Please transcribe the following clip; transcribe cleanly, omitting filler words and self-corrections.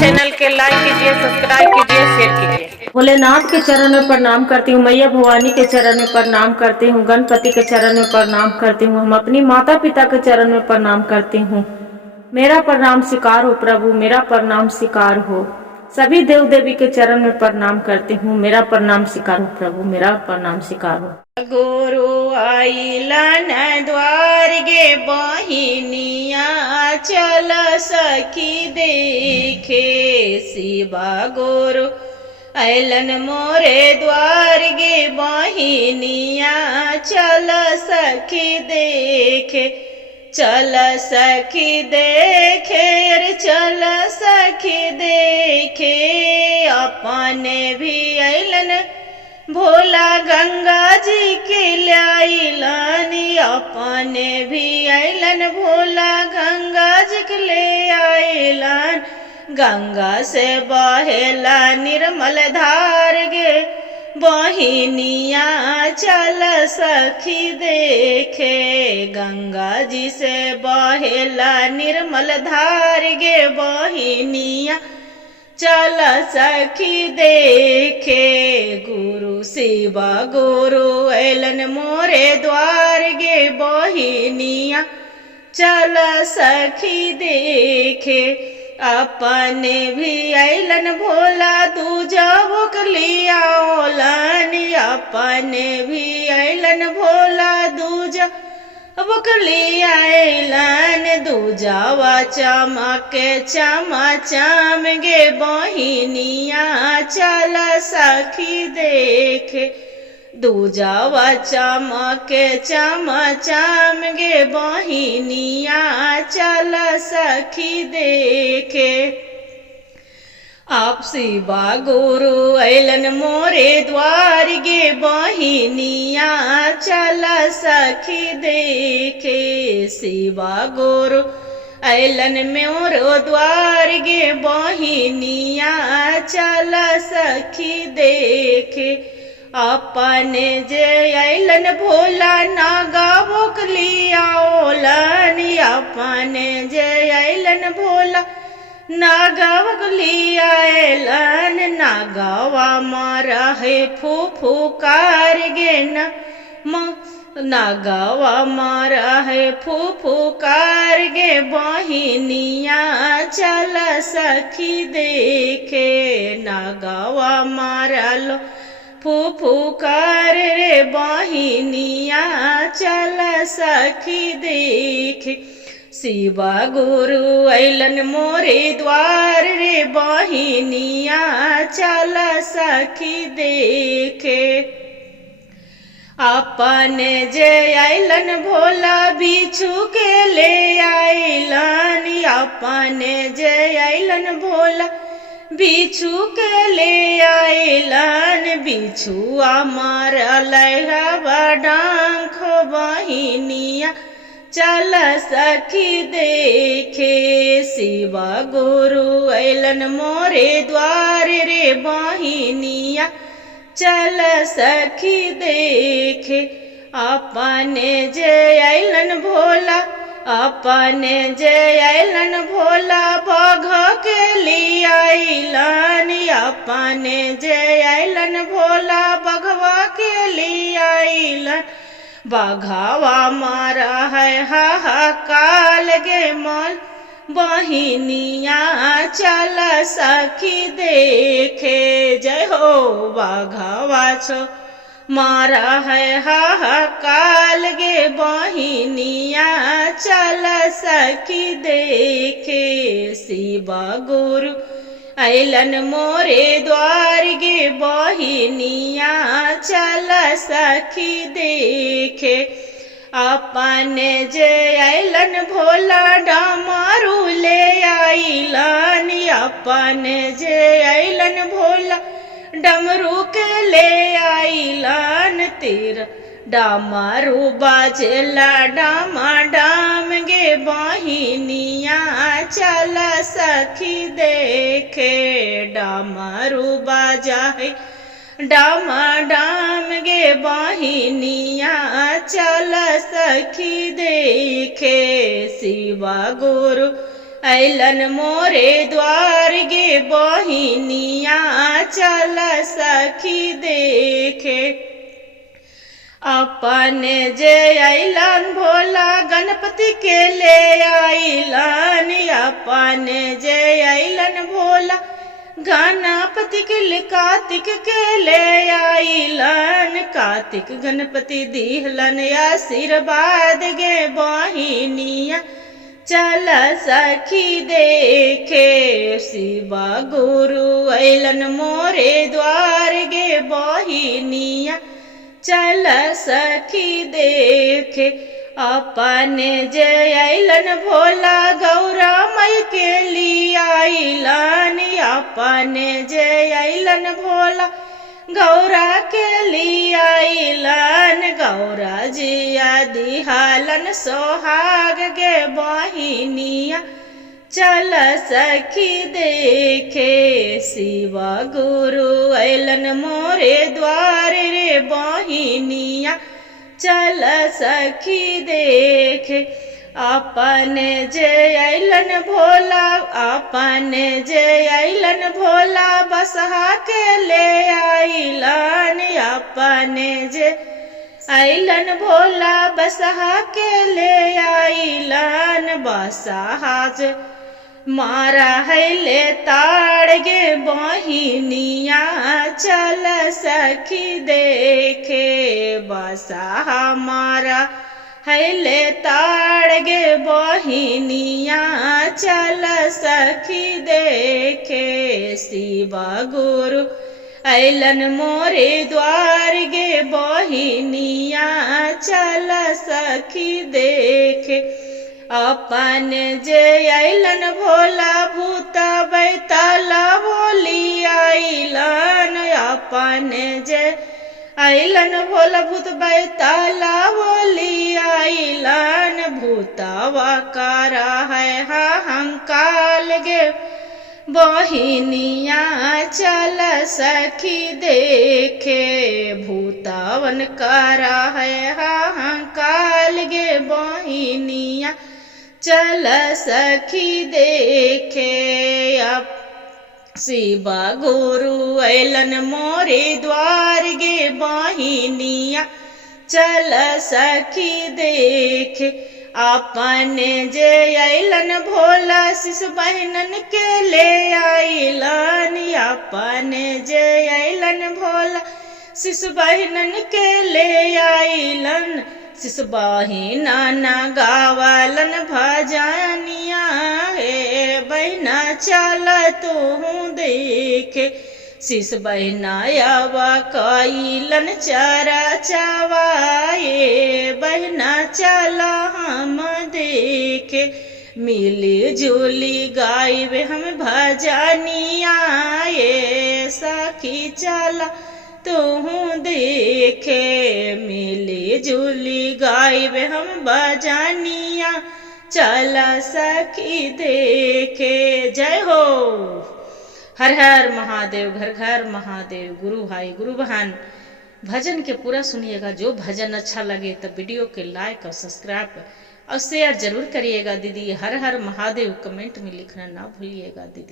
Channel के लाइक कीजिए, subscribe कीजिए, शेयर कीजिए। भोलेनाथ के चरण में प्रणाम करती हूँ, मैया भवानी के चरण में प्रणाम करती हूँ, गणपति के चरण में प्रणाम करती हूँ, हम अपनी माता पिता के चरण में प्रणाम करती हूँ। मेरा प्रणाम स्वीकार हो प्रभु, मेरा प्रणाम स्वीकार हो। सभी देव देवी के चरण में प्रणाम करती हूँ, मेरा प्रणाम स्वीकार हो प्रभु, मेरा प्रणाम स्वीकार हो। गुरु आइलन द्वार गे बहिनिया, चल सखी देखे शिवा गुरु आइलन मोरे द्वार गे बहिनिया, चल सखी देखे, चल सखी देखे रे चल सखी देखे। अपने भी आइलन भोला गंगा जी के लाइलन, अपने भी आइलन भोला गंगा जी के ले आइलन। गंगा से बहेला निर्मल धार गे बहिनिया, चल सखी देखे गंगा जी से बहेला निर्मल धार गे बहिनिया, चल सखी देखे। गुरु शिवा गुरु आइलन मोरे द्वार गे बहिनिया, चल सखी देखे। अपने भी आइलन भोला दूजा बुकलिया ओलन, अपने भी आइलन भोला दूजा बुकलिया आइलन। दूजावा चमके चमचम गे बहिनिया, चल सखी देखे। दूजावा चमके चमचम गे बहिनिया, चल सखी देखे। आप शिवा गुरु आइलन मोरे द्वार गे बहिनिया, चल सखी देखे शिवा गुरु आइलन मोरो द्वार गे बहिनिया, चल सखी देखे। अपने जे आइलन भोला नागा बोकलिया ओलन, अपने जे आइलन भोला नागा बोकलिया आइलन। नागावा मारा है फुफुकार गे न नागावा मारा है फुफुकार गे बहिनिया, चल सखी देखे। नागावा मारा लो फुफुकार रे बहिनिया, चल सखी देखे। शिवा गुरु आइलन मोरे द्वार रे बहिनिया, चल सखी देखे। अपने जे आइलन भोला बिच्छू के ले आइलन, अपने जे आइलन भोला बिच्छू के ले आइलन। बिच्छुआ मारल डांख बहिनिया, चल सखी देखे। शिवा गुरु आइलन मोरे द्वार रे बहिनिया, चल सखी देखे। अपने जे आइलन भोला, अपने जे आइलन भोला बाघ के लिए आइलन, अपने जे आइलन भोला बघवा के लिए आइलन। बघावा मारा है हाहाकाल गे मल बहिनिया, चल सखी देखे। जय हो बघावा छो मारा है हाहाकाल गे बहिनिया, चल सखी देखे। शिवा गुरु आइलन मोरे द्वार गे बहिनिया, चल सखी देखे। अपने जे आइलन भोला डमरू ले आइलन, अपने जे आइलन भोला डमरू के ले आइलन। तीर डमरू बाजेला डामा डाम गे बहिनिया, चल सखी देखे। डमरू बाजा है डामा डाम गे बहिनिया, चल सखी देखे। शिवा गुरु ऐलन मोरे द्वार गे बहिनिया चल सखी देखे। अपने जे ऐलन भोला गणपति के ले आइलन, अपने जे ऐलन भोला गणपति के कार्तिक के ले आइलन। कार्तिक गणपति दिहलन आशीर्वाद गे बहिनिया चल सखी देखे। शिवा गुरु ऐलन मोरे द्वार गे बहिनिया चल सखी देखे। अपने जे ऐलन भोला गौरा मई के लिए आइलन, अपने जे ऐलन भोला गौरा के लिए आइलन। गौरा जिया दिहालन सोहाग गे बहिनिया चल सखी देखे। शिवा गुरु ऐलन मोरे द्वार रे बहिनिया चल सखी देखे। अपने जे ऐलन भोला, अपने जे ऐलन भोला बसहा के ले आइलन, अपने जे ऐलन भोला बसहा के ले आइलन। बसहा जे मारा है ले ताड़ गे बहिनिया चल सखी देखे। बसहा मारा है ले ताड़ गे बहिनिया चल सखी देखे। शिवा गुरु ऐलन मोरे द्वार गे बहिनिया चल सखी देखे। अपने जे ऐलन भोला भूत बैताला बोली आइलन, अपने जे ऐलन भोला भूत बैताला बोली आइलन। भूतवा करा है हंकाल गे बहिनिया चल सखी देखे। भूतवन करा है हंकाल गे बहिनिया चल सखी देखे। अब शिवा गुरु ऐलन मोरे द्वार गे बहिनिया चल सखी देखे। अपने जे ऐलन भोला शिशु बहनन के ले आइलन, अपने जे ऐलन भोला शिशु बहनन के ले आइलन। शिशु बहिना ना गावलन भजनिया हे बहना चल तू देखे। शिशु बहना आवा कैलन चरा चवाए बहना चल हम देखे। मिली जुली गाइबे हम भजनिया ये सखी चला तू देखे। मिली जुली गाइबे हम भजनिया चला सखी देखे। जय हो। हर हर महादेव, घर घर महादेव। गुरु भाई गुरु बहन भजन के पूरा सुनिएगा। जो भजन अच्छा लगे तो वीडियो के लाइक और सब्सक्राइब और शेयर जरूर करिएगा दीदी। हर हर महादेव कमेंट में लिखना ना भूलिएगा दीदी।